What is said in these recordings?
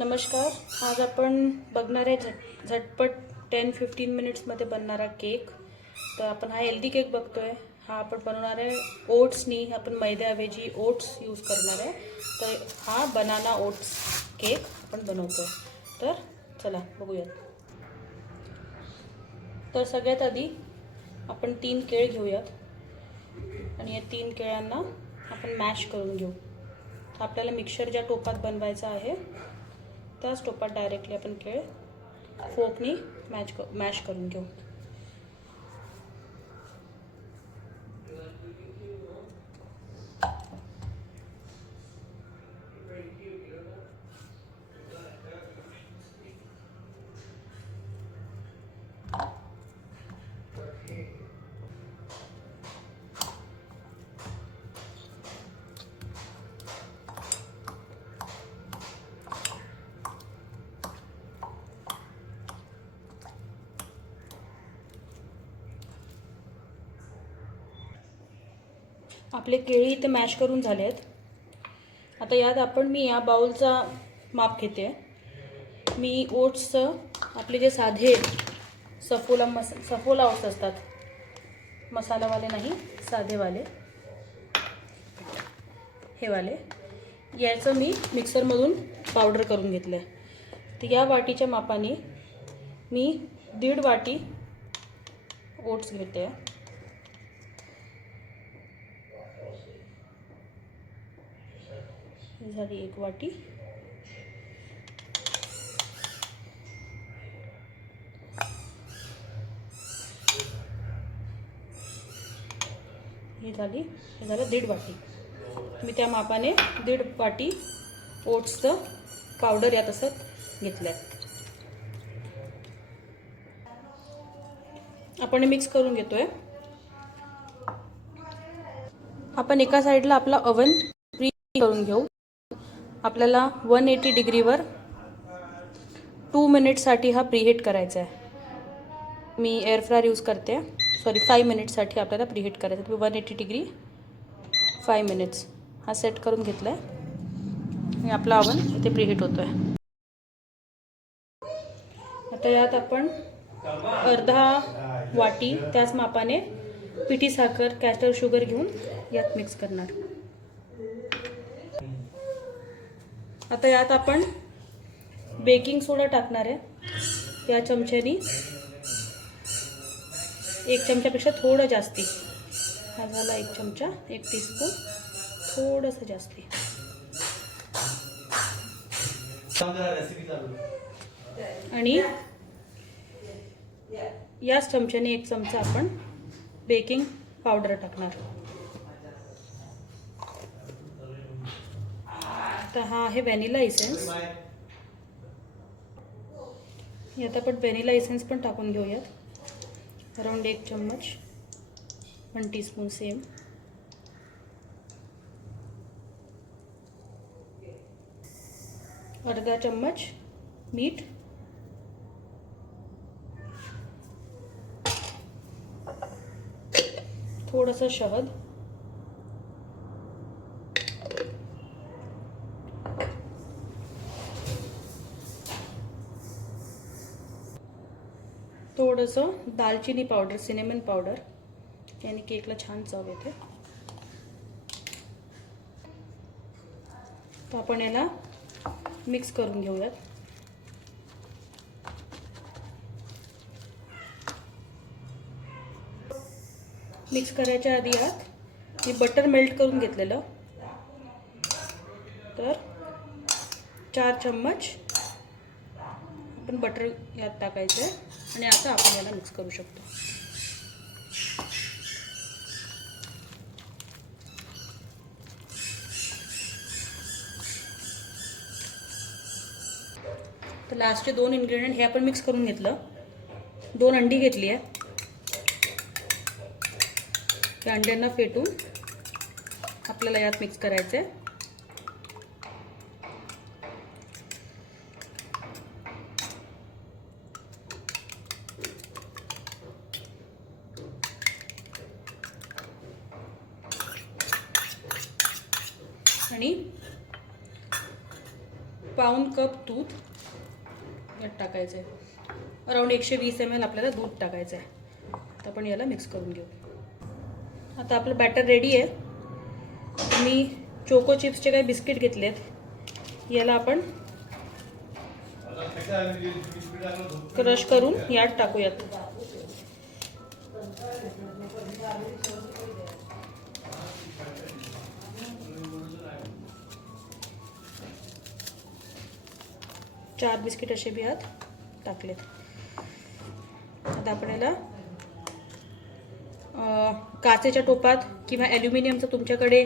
नमस्कार आज आपण बघणार आहे झट झटपट टेन फिफ्टीन मिनिट्समध्ये बनणारा केक तर आपण हा हेल्दी केक बघतो आहे हा आपण बनवणार आहे ओट्सनी आपण मैद्याऐवजी ओट्स यूज करणार आहे. तर हा बनाना ओट्स केक आपण बनवतो तर चला बघूयात. तर सगळ्यात आधी आपण तीन केळ घेऊयात. आणि या तीन केळ्यांना आपण मॅश करून घेऊ. आपल्याला मिक्सर ज्या टोपात बनवायचं आहे त्याच टोपात डायरेक्टली आपण केळ फोकनी मॅच क मॅश करून घेऊ. आपले केळी इथे मॅश करून झाले आहेत. आता यात आपण मी या बाउलचा माप घेते. मी ओट्सचं आपले जे साधे सफोला मस सफोला ओट्स असतात. मसालावाले नाही साधेवाले. हे वाले याचं मी मिक्सरमधून पावडर करून घेतलं. आहे तर या वाटीच्या मापाने मी दीड वाटी ओट्स घेते आहे ही झाली एक वाटी. ही झाली हे झालं दीड वाटी. मी त्या मापाने दीड वाटी ओट्सचं पावडर यात असं घेतलं आपण मिक्स करून घेतोय. आपण एका साईडला आपला अवन प्री करून घेऊ. आपल्याला वन एटी डिग्रीवर टू मिनिट्ससाठी हा प्रीहीट करायचा आहे मी एअर फ्रायर यूज करते. सॉरी फाय मिनिट्ससाठी आपल्याला प्रीहीट करायचं आहे one eighty degree five minutes हा सेट करून घेतला आहे आणि आपला आवन इथे प्रीहीट होतो आहे आता यात आपण अर्धा वाटी त्याच मापाने पिठी साखर कॅस्टर शुगर घेऊन यात मिक्स करणार. आता यात आपण बेकिंग सोडा टाकणार आहे. या चमच्यानी एक चमच्यापेक्षा थोडं जास्ती. हा झाला एक चमचा एक टीस्पून थोडंसं जास्ती. आणि याच चमच्याने एक चमचा आपण बेकिंग पावडर टाकणार. तर हा आहे व्हॅनिला इसेन्स यात आपण व्हॅनिला इसेन्स पण टाकून घेऊयात. अराउंड एक चम्मच. वन टीस्पून सेम अर्धा चम्मच मीठ. थोडंसं शहद. थोडंसं दालचिनी पावडर सिनेमन पावडर याने केकला छान चव येते. तर आपण याला मिक्स करून घेऊयात. मिक्स करायच्या आधी यात मी बटर मेल्ट करून घेतलेलं. तर चार चम्मच आपण बटर यात टाकायचं आहे आणि आता आपण याला मिक्स करू शकतो. तर लास्टचे दोन इन्ग्रेडियंट हे आपण मिक्स करून घेतलं. दोन अंडी घेतली आहे त्या अंड्यांना फेटून आपल्याला यात मिक्स करायचं आहे आणि पाऊन कप दूध यात टाकायचं आहे अराऊंड एकशे वीस एम एल आपल्याला दूध टाकायचं आहे तर आपण याला मिक्स करून घेऊ. आता आपलं बॅटर रेडी आहे. मी चोको चिप्सचे काही बिस्किट घेतलेत. याला आपण क्रश करून यात टाकूयात. चार बिस्किट असे बी आत टाकलेत. आता आपण याला काचेच्या टोपात किंवा ॲल्युमिनियमचं तुमच्याकडे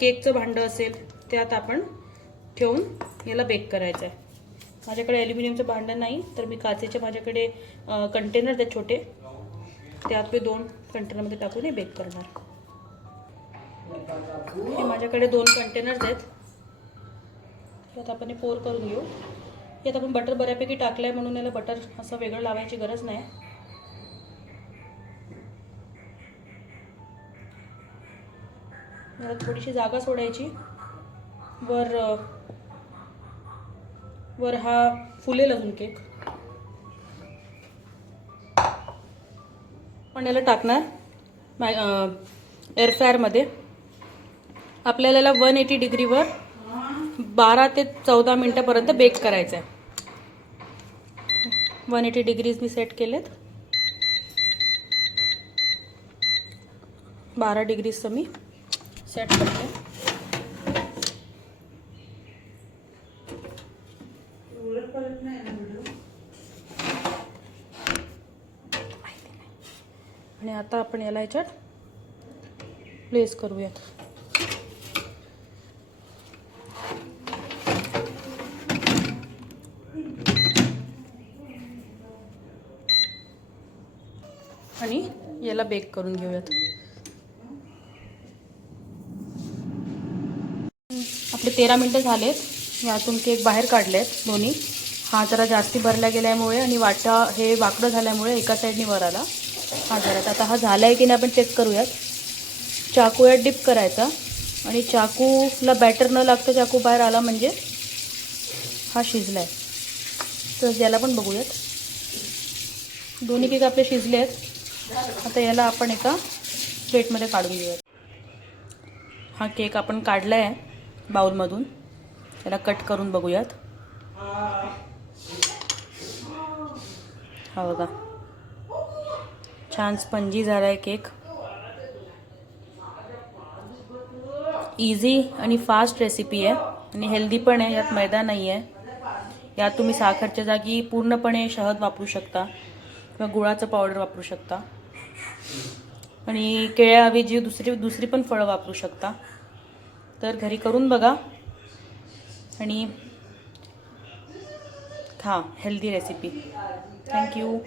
केकचं भांडं असेल त्यात आपण ठेवून याला बेक करायचं आहे माझ्याकडे ॲल्युमिनियमचं भांडं नाही तर मी काचेचे माझ्याकडे कंटेनर आहेत छोटे त्यात मी दोन कंटेनरमध्ये टाकून हे बेक करणार. हे माझ्याकडे दोन कंटेनर्स आहेत. त्यात आपण हे पोर करून घेऊ. यात आपण बटर बऱ्यापैकी टाकलं आहे म्हणून याला बटर असं वेगळं लावायची गरज नाही. याला थोडीशी जागा सोडायची. वर वर हा फुलेल अजून केक पण याला टाकणार माय एअरफ्रायरमध्ये आपल्याला वन एटी डिग्रीवर बारा ते चौदा मिनटापर्यंत बेक करायचं आहे वन एटी डिग्रीज मी सेट केलेत. बारा डिग्रीजचं मी सेट करते. आणि आता आपण याला याच्यात प्लेस करूयात. आणि याला बेक करून घेऊयात. आपले तेरा मिनटं झालेत. यातून केक बाहेर काढलेत दोन्ही. हा जरा जास्ती भरला गेल्यामुळे आणि वाटा हे वाकडं झाल्यामुळे एका साईडनी वर आला. हा जरा आता हा झाला आहे की नाही आपण चेक करूयात. चाकू यात डिप करायचा. आणि चाकूला बॅटर न लागता चाकू बाहेर आला म्हणजे हा शिजला आहे तर याला पण बघूयात. दोन्ही केक आपले शिजले आहेत आता याला आपण एका प्लेटमध्ये काढून घेऊया हा केक आपण काढला आहे बाउलमधून. याला कट करून बघूयात. हा बघा. छान स्पंजी झाला आहे केक. इझी आणि फास्ट रेसिपी आहे. आणि हेल्दी पण आहे. यात मैदा नाही आहे यात तुम्ही साखरच्या जागी पूर्णपणे शहद वापरू शकता. किंवा गुळाचं पावडर वापरू शकता. आणि केळ्याऐवजी दुसरी दुसरी पण फळं वापरू शकता. तर घरी करून बघा. आणि खा हेल्दी रेसिपी थँक्यू